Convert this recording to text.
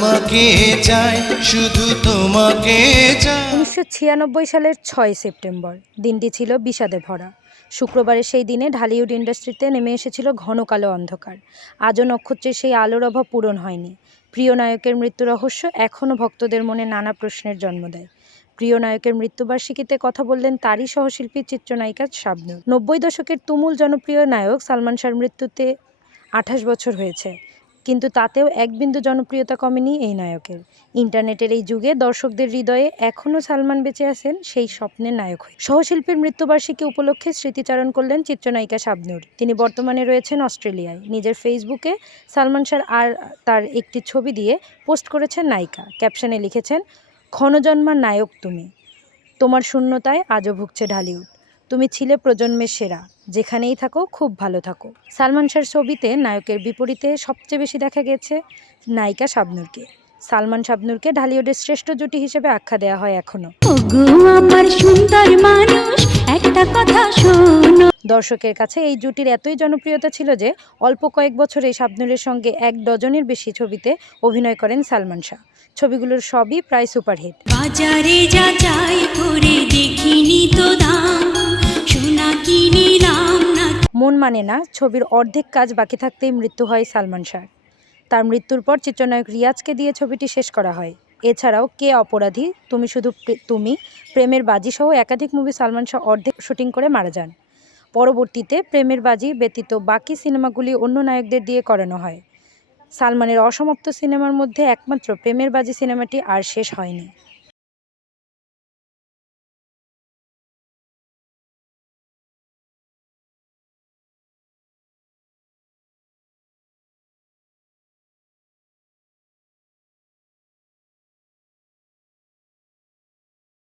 তোমাকে চাই, শুধু তোমাকে চাই। উনিশশো ছিয়ানব্বই সালের ছয় সেপ্টেম্বর, দিনটি ছিল বিষাদে ভরা। শুক্রবারের সেই দিনে ঢালিউড ইন্ডাস্ট্রিতে নেমে এসেছিল ঘন কালো অন্ধকার। আজও নক্ষত্রের সেই আলোর অভাব পূরণ হয়নি। প্রিয় নায়কের মৃত্যু রহস্য এখনও ভক্তদের মনে নানা প্রশ্নের জন্ম দেয়। প্রিয় নায়কের মৃত্যুবার্ষিকীতে কথা বললেন তারই সহশিল্পী চিত্রনায়িকা শাবনূর। নব্বই দশকের তুমুল জনপ্রিয় নায়ক সালমান শাহর মৃত্যুতে আঠাশ বছর হয়েছে। কিন্তু তাতেও এক বিন্দু জনপ্রিয়তা কমেনি এই নায়কের। ইন্টারনেটের এই যুগে দর্শকদের হৃদয়ে এখনও সালমান বেঁচে আছেন সেই স্বপ্নের নায়ক হয়ে। সহশিল্পীর মৃত্যুবার্ষিকী উপলক্ষে স্মৃতিচারণ করলেন চিত্রনায়িকা শাবনূর। তিনি বর্তমানে রয়েছেন অস্ট্রেলিয়ায়। নিজের ফেসবুকে সালমান শাহ আর তার একটি ছবি দিয়ে পোস্ট করেছেন নায়িকা। ক্যাপশনে লিখেছেন ক্ষণজন্মার নায়ক তুমি। তোমার শূন্যতায় আজও ভুগছে ঢালিউড। তুমি ছিলে প্রজন্মের সেরা। যেখানেই থাকো খুব ভালো থাকো। সালমান শাহর ছবিতে নায়কের বিপরীতে সবচেয়ে বেশি দেখা গেছে নায়িকা শাবনূরকে। সালমান শাবনূরকে ঢালিউডের শ্রেষ্ঠ জুটি হিসেবে আখ্যা দেওয়া হয় এখনও শোনো। দর্শকের কাছে এই জুটির এতই জনপ্রিয়তা ছিল যে অল্প কয়েক বছরে শাবনূরের সঙ্গে এক ডজনের বেশি ছবিতে অভিনয় করেন সালমান শাহ। ছবিগুলোর সবই প্রায় সুপারহিট। বাজারে যা চাই করে দেখিনি তো দাম। মন না, ছবির অর্ধেক কাজ বাকি থাকতেই মৃত্যু হয় সালমান শাহ। তার মৃত্যুর পর চিত্রনায়ক রিয়াজকে দিয়ে ছবিটি শেষ করা হয়। এছাড়াও কে অপরাধী, তুমি শুধু তুমি, প্রেমের বাজি সহ একাধিক মুভি সালমান শাহ অর্ধেক শুটিং করে মারা যান। পরবর্তীতে প্রেমের বাজি ব্যতীত বাকি সিনেমাগুলি অন্য নায়কদের দিয়ে করানো হয়। সালমানের অসমাপ্ত সিনেমার মধ্যে একমাত্র প্রেমের বাজি সিনেমাটি আর শেষ হয়নি।